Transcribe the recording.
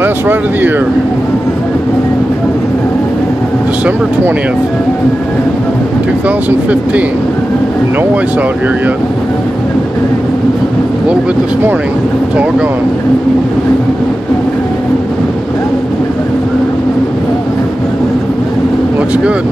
last ride of the year. December 20th, 2015. No ice out here yet. A little bit this morning, it's all gone. Looks good.